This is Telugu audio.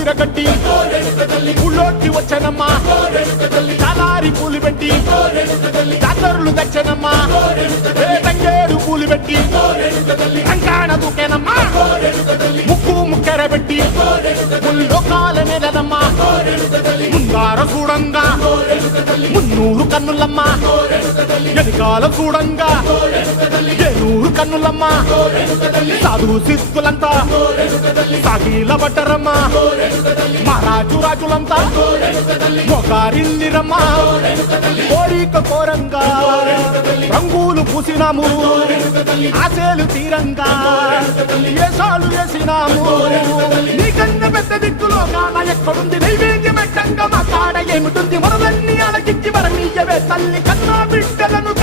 సిరగట్టి ఊళ్ళోకి వచ్చనమ్మా చాలారి పూలు పెట్టి జాతరులు తెచ్చనమ్మా తంగేడు పూలు పెట్టి కంకాణ దూకేనమ్మా ముక్కు ముక్కెర పెట్టి ముల్లోకాల నెలనమ్మా ముందార చూడంగా మున్నూరు కన్నులమ్మా ఎనికాల చూడంగా ఏనూరు కన్నులమ్మా సాధు సిద్ధులంతా సాగిల పట్టరమ్మా మహారాజు రాజులంతా మొగారిల్లిరమ్మా కోరిక కోరంగా రంగులు పూసినాము ఆశలు తీరంగా ఏసాలు వేసినాము నీకన్నా పెద్ద దిక్కులో కాన ఎక్కడుంది నైవేద్యం ఎట్టంగా మా కాడ ఏమిటుంది మనలన్నీ అలకించి మరమీయవే తల్లి కన్నా బిడ్డలను